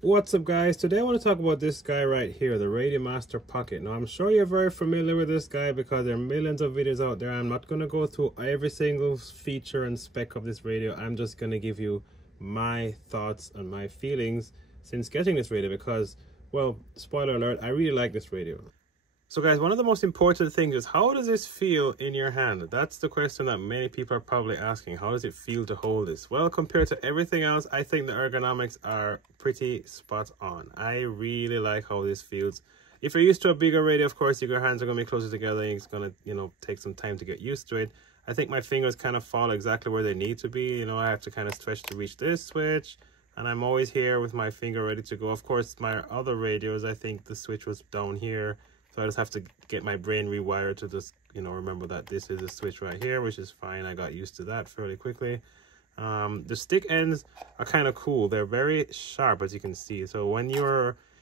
What's up, guys? Today I want to talk about this guy right here, the Radiomaster Pocket. Now I'm sure you're very familiar with this guy because there are millions of videos out there. I'm not going to go through every single feature and spec of this radio. I'm just going to give you my thoughts and my feelings since getting this radio because, well, spoiler alert, I really like this radio. So guys, one of the most important things is, how does this feel in your hand? That's the question that many people are probably asking. How does it feel to hold this? Well, compared to everything else, I think the ergonomics are pretty spot on. I really like how this feels. If you're used to a bigger radio, of course, your hands are going to be closer together and it's going to, take some time to get used to it. I think my fingers kind of fall exactly where they need to be. I have to kind of stretch to reach this switch. And I'm always here with my finger ready to go. Of course, my other radios, I think the switch was down here. So I just have to get my brain rewired to just, remember that this is a switch right here, which is fine. I got used to that fairly quickly. The stick ends are kind of cool. They're very sharp, as you can see. So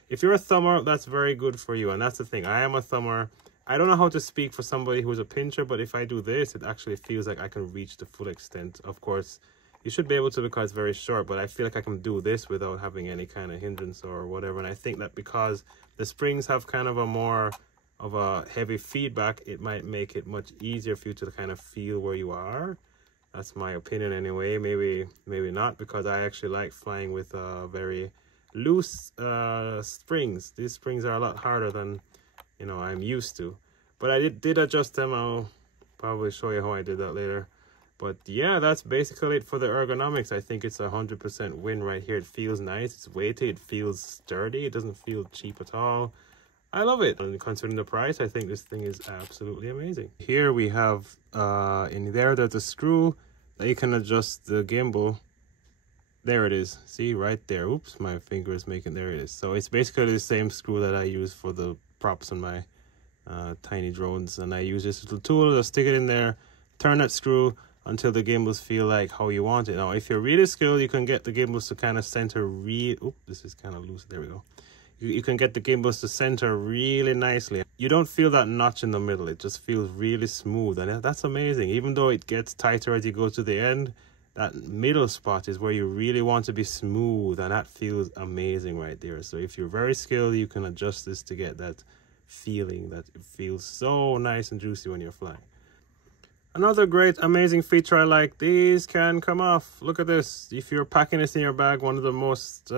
if you're a thumber, that's very good for you. And that's the thing. I am a thumber. I don't know how to speak for somebody who's a pincher, but if I do this, it actually feels like I can reach the full extent. Of course, you should be able to because it's very short, but I feel like I can do this without having any kind of hindrance or whatever. And I think that because the springs have kind of a more of a heavy feedback, it might make it much easier for you to kind of feel where you are. That's my opinion anyway. Maybe not, because I actually like flying with very loose springs. These springs are a lot harder than I'm used to, but I did adjust them. I'll probably show you how I did that later. But yeah, that's basically it for the ergonomics. I think it's 100% win right here. It feels nice, it's weighty, it feels sturdy, it doesn't feel cheap at all. I love it. And considering the price, I think this thing is absolutely amazing. Here we have, in there's a screw that you can adjust the gimbal. There it is. See, right there. Oops, my finger is making, there it is. So it's basically the same screw that I use for the props on my tiny drones. And I use this little tool, just stick it in there, turn that screw until the gimbals feel like how you want it. Now, if you're really skilled, you can get the gimbals to kind of center this is kind of loose. There we go. You can get the gimbals to center really nicely. You don't feel that notch in the middle. It just feels really smooth, and that's amazing. Even though it gets tighter as you go to the end, that middle spot is where you really want to be smooth, and that feels amazing right there. So if you're very skilled, you can adjust this to get that feeling that it feels so nice and juicy when you're flying. Another great, amazing feature I like, these can come off. Look at this. If you're packing this in your bag, one of the most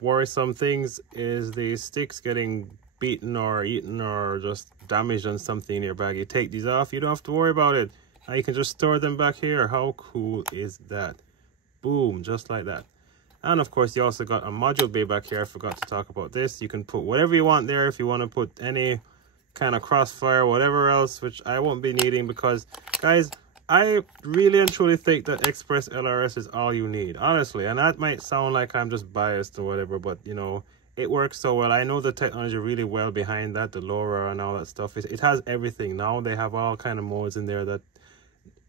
worrisome things is the sticks getting beaten or eaten or just damaged on something in your bag. You take these off, you don't have to worry about it. Now you can just store them back here. How cool is that? Boom, just like that. And of course, you also got a module bay back here. I forgot to talk about this. You can put whatever you want there. If you want to put any kind of crossfire, whatever else, which I won't be needing, because guys, I really and truly think that Express LRS is all you need, honestly. And that might sound like I'm just biased or whatever, but it works so well. I know the technology really well behind that, the LoRa and all that stuff. It has everything. Now they have all kind of modes in there that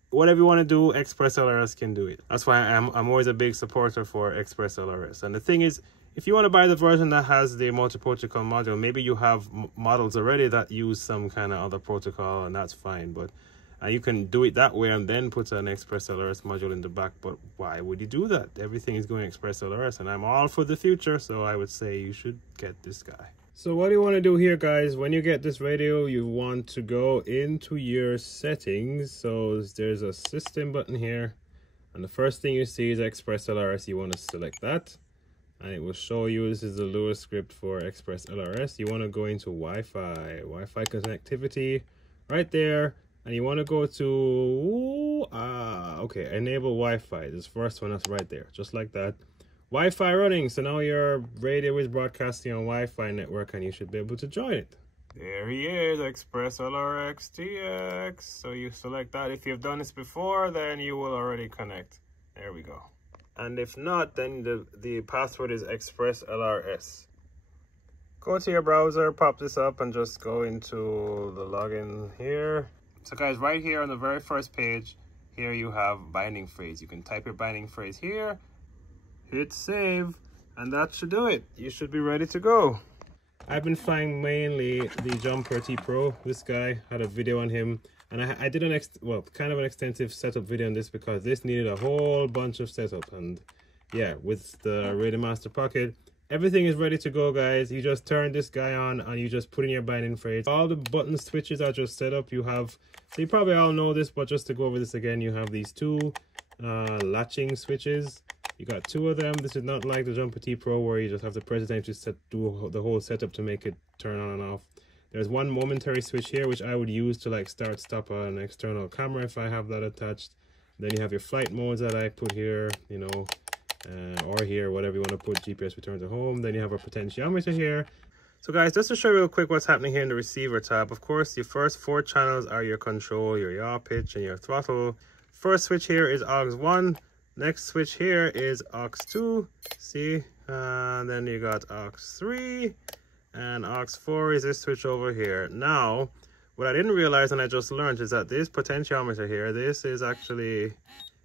whatever you want to do, Express LRS can do it. That's why I'm always a big supporter for Express LRS. And the thing is, if you want to buy the version that has the multi-protocol module, maybe you have models already that use some kind of other protocol, and that's fine. But you can do it that way and then put an Express LRS module in the back. But why would you do that? Everything is going Express LRS, and I'm all for the future, so I would say you should get this guy. So what do you want to do here, guys? When you get this radio, you want to go into your settings. So there's a system button here, and the first thing you see is Express LRS. You want to select that, and it will show you this is the Lua script for Express LRS. You want to go into Wi-Fi connectivity right there, and you want to go to okay, enable Wi-Fi. This first one that's right there, just like that. Wi-Fi running, so now your radio is broadcasting on Wi-Fi network, and you should be able to join it. There he is, Express LRX TX. So you select that. If you've done this before, then you will already connect. There we go. And if not, then the password is Express LRS. Go to your browser, pop this up, and just go into the login here. So guys, right here on the very first page, here you have binding phrase. You can type your binding phrase here, hit save, and that should do it. You should be ready to go. I've been flying mainly the Jumper T Pro. This guy had a video on him, and I did kind of an extensive setup video on this because this needed a whole bunch of setup, and yeah, with the Radiomaster Pocket, everything is ready to go, guys. You just turn this guy on and you just put in your binding phrase. All the button switches are just set up. You have, so you probably all know this, but just to go over this again, you have these two latching switches. You got two of them. This is not like the Jumper T Pro where you just have to press it and just do the whole setup to make it turn on and off. There's one momentary switch here, which I would use to like start, stop an external camera if I have that attached. Then you have your flight modes that I put here, you know, or here, whatever you want to put, GPS return to home. Then you have a potentiometer here. So guys, just to show you real quick what's happening here in the receiver tab. Of course, the first 4 channels are your control, your yaw pitch, and your throttle. First switch here is aux 1. Next switch here is aux 2. See? And then you got aux 3. And aux 4 is this switch over here. Now, what I didn't realize and I just learned is that this potentiometer here, this is actually,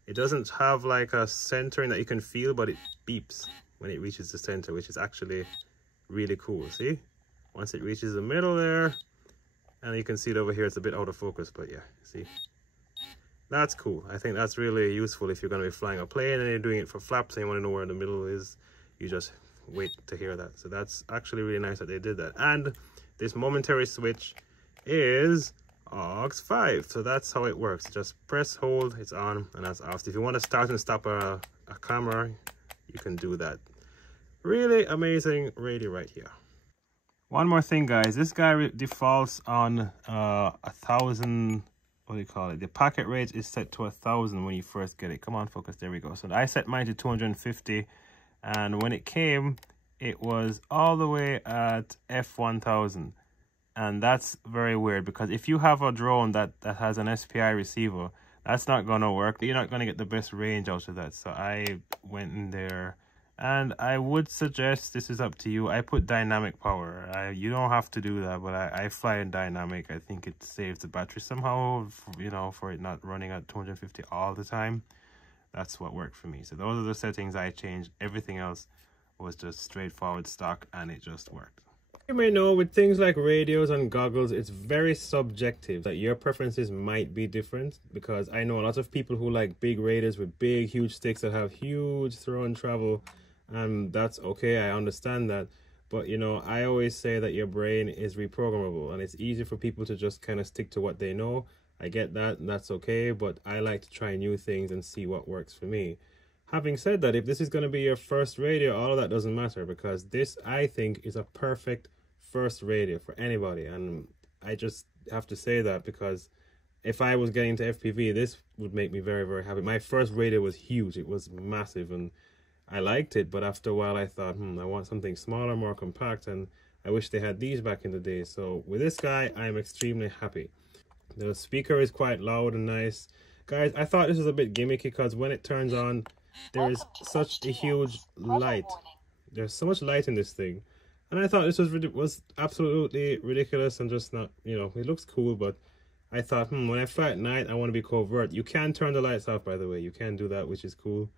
it doesn't have like a centering that you can feel, but it beeps when it reaches the center, which is actually really cool. See? Once it reaches the middle there, and you can see it over here, it's a bit out of focus, but yeah, see? That's cool. I think that's really useful if you're going to be flying a plane and you're doing it for flaps and you want to know where the middle is. You just wait to hear that. So that's actually really nice that they did that. And this momentary switch is aux 5. So that's how it works. Just press, hold, it's on, and that's off. So if you want to start and stop a camera, you can do that. Really amazing radio right here. One more thing, guys. This guy defaults on 1,000. What do you call it? The packet rate is set to 1,000 when you first get it. Come on, focus. There we go. So I set mine to 250. And when it came, it was all the way at F1000. And that's very weird because if you have a drone that has an SPI receiver, that's not going to work. You're not going to get the best range out of that. So I went in there and I would suggest, this is up to you, I put dynamic power. You don't have to do that, but I fly in dynamic. I think it saves the battery somehow, you know, for it not running at 250 all the time. That's what worked for me. So those are the settings I changed. Everything else was just straightforward stock and it just worked. You may know with things like radios and goggles, it's very subjective. That your preferences might be different because I know a lot of people who like big radios with big, huge sticks that have huge throw and travel. And that's okay. I understand that. But, you know, I always say that your brain is reprogrammable and it's easy for people to just kind of stick to what they know. I get that, and that's okay, but I like to try new things and see what works for me. Having said that, if this is going to be your first radio, all of that doesn't matter because this, I think, is a perfect first radio for anybody. And I just have to say that because if I was getting to FPV, this would make me very, very happy. My first radio was huge. It was massive and I liked it, but after a while I thought, I want something smaller, more compact, and I wish they had these back in the day. So with this guy, I'm extremely happy. The speaker is quite loud and nice. Guys, I thought this was a bit gimmicky because when it turns on, there is such a huge light. There's so much light in this thing. And I thought this was absolutely ridiculous and just not, you know, it looks cool, but I thought, when I fly at night, I want to be covert. You can turn the lights off, by the way. You can do that, which is cool.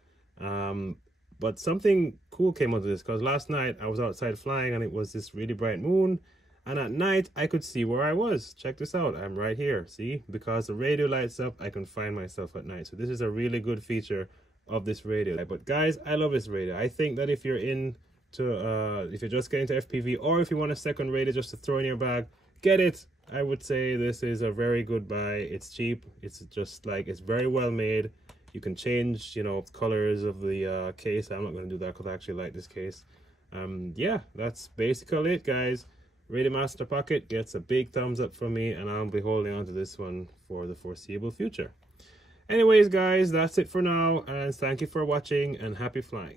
But something cool came out of this because last night I was outside flying and it was this really bright moon. And at night, I could see where I was. Check this out. I'm right here. See? Because the radio lights up, I can find myself at night. So this is a really good feature of this radio. But guys, I love this radio. I think that if you're if you're just getting to FPV or if you want a second radio just to throw in your bag, get it. I would say this is a very good buy. It's cheap. It's just like, it's very well made. You can change, you know, colors of the case. I'm not going to do that because I actually like this case. Yeah, that's basically it, guys. Radiomaster Pocket gets a big thumbs up from me, and I'll be holding on to this one for the foreseeable future. Anyways, guys, that's it for now, and thank you for watching, and happy flying.